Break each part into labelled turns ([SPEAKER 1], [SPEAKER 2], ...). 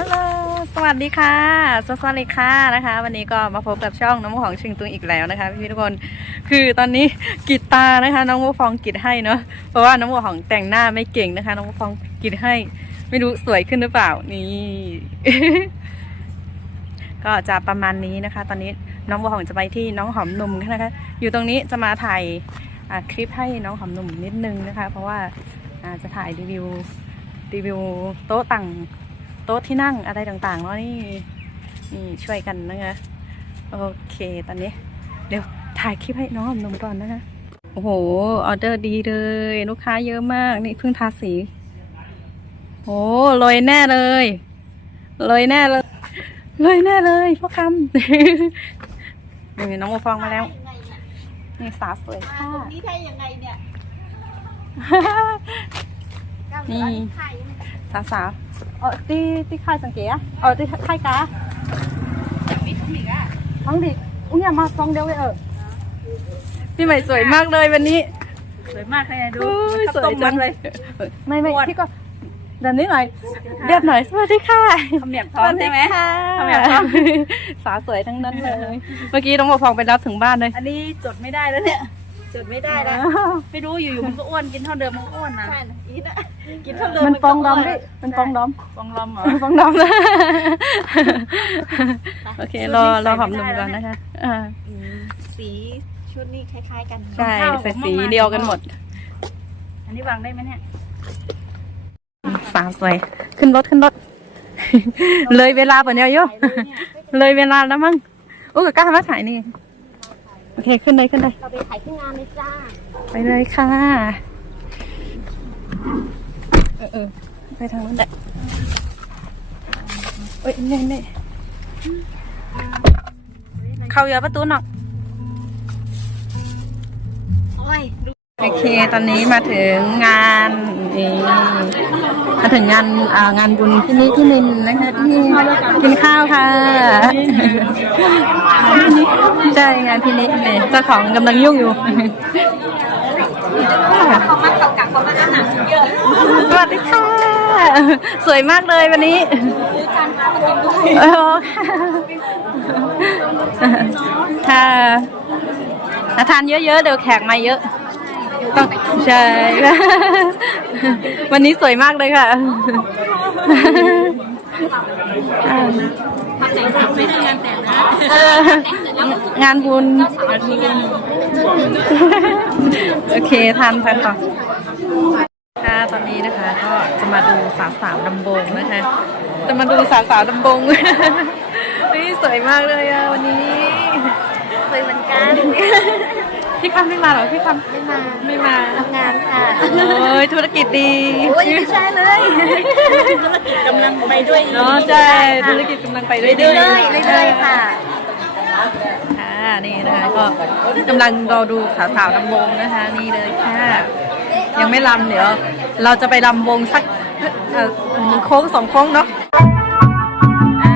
[SPEAKER 1] ฮัลโหล สวัสดีค่ะสวัสดีค่ะนะคะ วันนี้ก็มาพบกับช่องน้องมุกของชิงตุงอีกแล้วนะคะพี่ทุกคน คือตอนนี้กีดตานะคะ น้องมุกฟองกีดให้เนาะ เพราะว่าน้องมุกของแต่งหน้าไม่เก่งนะคะ น้องมุกฟองกีดให้ ไม่รู้สวยขึ้นหรือเปล่า นี่ ก็จะประมาณนี้นะคะ ตอนนี้น้องบัวหอมจะไปที่น้องหอมหนุ่มนะคะ อยู่ตรงนี้จะมาถ่ายคลิปให้น้องหอมหนุ่มนิดนึงนะคะ เพราะว่าอ่าจะถ่ายรีวิวรีวิวโต๊ะต่าง โต๊ะที่นั่งอะไรต่างๆเนาะนี่นี่ช่วยกันนะคะโอเคตอนนี้ เดี๋ยวถ่ายคลิปให้น้องหอมหนุ่มก่อนนะคะโอ้โหออเดอร์ดีเลย ลูกค้าเยอะมากนี่เพิ่งทาสีโอ้โรยแน่เลยโรยแน่เลยเลยแน่เลยพ่อคำนี่น้องโมฟองมาแล้วนี่สาวสวยค่ะ
[SPEAKER 2] นี่ได้ยังไงเนี่ย
[SPEAKER 1] นี่สาวสาวๆ เออที่ที่ค่ายสังเกตอะเออที่ค่ายกา
[SPEAKER 2] มีทุกอีกอะ
[SPEAKER 1] ท้องดิอุ้ยอย่ามาฟองเดียวเลยเออพี่ใหม่สวยมากเลยวันนี้
[SPEAKER 2] สวยมากเลยดู
[SPEAKER 1] โอ้ย
[SPEAKER 2] ข้าวต้มมัดเลย
[SPEAKER 1] ไม่ไม่
[SPEAKER 2] อ้วน
[SPEAKER 1] พี่ก็เดี๋ยวนี้หน่อยเรียบหน่อยสวัสดีค่ะ
[SPEAKER 2] ขมเหนียบท้องใช่ไหม
[SPEAKER 1] สวัสดีค่ะ
[SPEAKER 2] ทำไมท้อง
[SPEAKER 1] สาวสวยทั้งนั้นเลย เมื่อกี้น้องโมฟองไปรับถึงบ้านเลย
[SPEAKER 2] อันนี้จดไม่ได้แล้วเนี่ย จดไม่ได้แล้วไม่รู้อยู่ๆมันก็อ้วนกินเท่าเดิมมันก็อ้วนนะใช่อีทอะกินเท่าเดิม
[SPEAKER 1] มันฟองดอม
[SPEAKER 2] ก็
[SPEAKER 1] ดิมันฟองดอม
[SPEAKER 2] ฟองดอมเหรอ
[SPEAKER 1] ฟองดอมนะโอเครอรอหอมหนุ่มก่อนนะคะอ่า
[SPEAKER 2] อืมสีชุดนี้คล้าย ๆ กัน
[SPEAKER 1] ใช่ใส่สีเดียวกันหมด
[SPEAKER 2] อันนี้วางได้ไหมเนี่ย
[SPEAKER 1] สาวสวย ขึ้นรถขึ้นรถ เลยเวลาปะเนี่ยโย
[SPEAKER 2] ไปเลยเนี่ย
[SPEAKER 1] เลยเวลาแล้วมั้งโอ้กกล้ามาถ่ายนี่ โอเคขึ้นเลยขึ้นเลย
[SPEAKER 2] เราไปถ่ายที่งานเลยจ้า
[SPEAKER 1] ไปเลยค่ะ เออเออไปทางนั้นแหละเอ้ยนี่นี่เข้าเยอะประตูหน่อย
[SPEAKER 2] โอ้ยดู
[SPEAKER 1] โอเค ตอนนี้มาถึงงาน นี่มาถึงงานอ่างานบุญที่นี่ที่นินนะคะที่กินข้าวค่ะใช่งานที่นี่เนี่ยเจ้าของกำลังยุ่งอยู่
[SPEAKER 2] เขามาเขากักเขามาอาหารเยอะ
[SPEAKER 1] สวัสดีค่ะ สวยมากเลยวันนี้
[SPEAKER 2] ซื้อจานข้าวมากินด้วย
[SPEAKER 1] โอ้ค่ะค่ะทานเยอะๆเดี๋ยวแขกมาเยอะ ต้องใช่ค่ะวันนี้สวยมากเลยค่ะ
[SPEAKER 2] ไม่ได้งานแต่งนะ
[SPEAKER 1] เอองานบุญโอเคทานทานก่อนค่ะตอนนี้นะคะ ก็จะมาดูสาวสาวๆดำบงนะคะ จะมาดูสาวสาวๆดำบงนี่สวยมากเลยอะวันนี้
[SPEAKER 2] สวยเหมือนกัน
[SPEAKER 1] พี่คำไม่มาเหรอพี่คำ
[SPEAKER 2] ไม่มา
[SPEAKER 1] ไม่มา
[SPEAKER 2] ทำงานค่ะ
[SPEAKER 1] โอ้ยธุรกิจดี
[SPEAKER 2] โอ้ยไม่ใช่เลยธุรกิจกำลังไปด้วย
[SPEAKER 1] เนาะใช่ธุรกิจกำลังไปด้วยดี
[SPEAKER 2] เรื่อยๆเรื่อยๆค่ะ
[SPEAKER 1] ค่ะนี่นะคะก็กำลังรอดูสาวสาวๆลำวงนะคะ นี่เลยค่ะ ยังไม่ลำเดี๋ยวเราจะไปลำวงสักเอ่อโค้งสองโค้งเนาะอ่า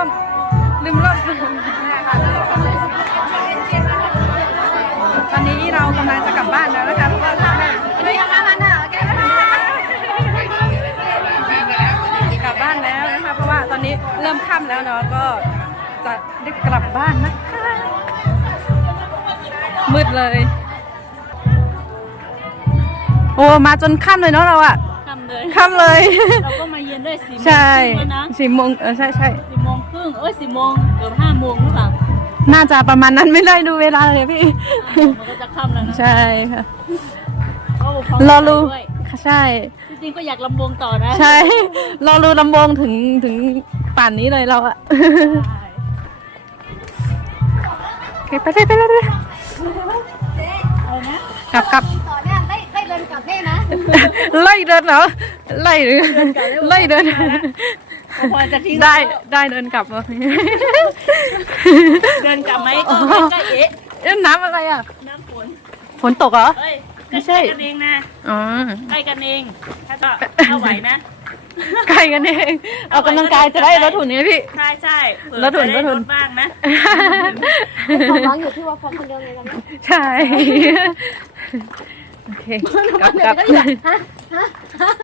[SPEAKER 1] ล่มลืมล่มตอนนี้เรากำลังจะกลับบ้านแล้วนะคะเพราะว่าค่ยัล้ากลับบ้านแล้วนะคะเพราะว่าตอนนี้เริ่มค่ำแล้วเนาะก็จะได้กลับบ้านนะคะมืดเลย โอ้มาจนค่ำเลยเนาะเราอะ
[SPEAKER 2] ค่ำเลย
[SPEAKER 1] ค่ำเลย
[SPEAKER 2] เราก็มาเย็นด้วยสีมง
[SPEAKER 1] ใช่
[SPEAKER 2] นะ
[SPEAKER 1] สี่โมงเออใช่ใช่
[SPEAKER 2] ครึ่งเอ้ยสี่โมงเกือบห้าโมงหรือเปล่า
[SPEAKER 1] น่าจะประมาณนั้นไม่ได้ดูเวลาเลยพี่
[SPEAKER 2] มันก็จะค่ำแล้วนะ
[SPEAKER 1] ใช่ค่ะ
[SPEAKER 2] โอ้เขา
[SPEAKER 1] รอรู
[SPEAKER 2] ด้วย
[SPEAKER 1] ค่ะใช่
[SPEAKER 2] จริงๆก็อยากลำวงต่อนะ
[SPEAKER 1] ใช่ รอรูลำวงถึงถึงป่านนี้เลยเราอะ
[SPEAKER 2] ใช่
[SPEAKER 1] โอเคไปเลยไปเลยไปเลย
[SPEAKER 2] อะไรนะ
[SPEAKER 1] กลับกลับ
[SPEAKER 3] ต่อเนี่ยไล่ไล่เดินกลับได้นะ
[SPEAKER 1] ไล่เดินเหรอไล่หรือไล่เดิน
[SPEAKER 2] พอจะทิ้ง
[SPEAKER 1] ได้ได้เดินกลับเหรอ
[SPEAKER 2] เดินกลับไหมก็ใกล้ๆเอ๊ะ
[SPEAKER 1] เอ๊ะน้ำอะไรอะ
[SPEAKER 2] น้ำฝน
[SPEAKER 1] ฝนตกเหรอ
[SPEAKER 2] เอ้ย
[SPEAKER 1] ไม่ใช่
[SPEAKER 2] ใกล้ๆกันเองนะ
[SPEAKER 1] อ๋อ
[SPEAKER 2] ใกล้กันเองถ้าก็ถ้าไหวนะ
[SPEAKER 1] ไกลกันเองออกกำลังกายจะได้ลดหุ่นไงพี่
[SPEAKER 2] ใช่ใช่เผื่อ
[SPEAKER 1] ลดหุ่น
[SPEAKER 2] จะได้
[SPEAKER 1] ลดหุ่น
[SPEAKER 2] บ้างนะ
[SPEAKER 3] ความหวังอยู่ที่ว่าฟองคนเดียวไงกันนะ
[SPEAKER 1] ใช่โอเคกลับกลับ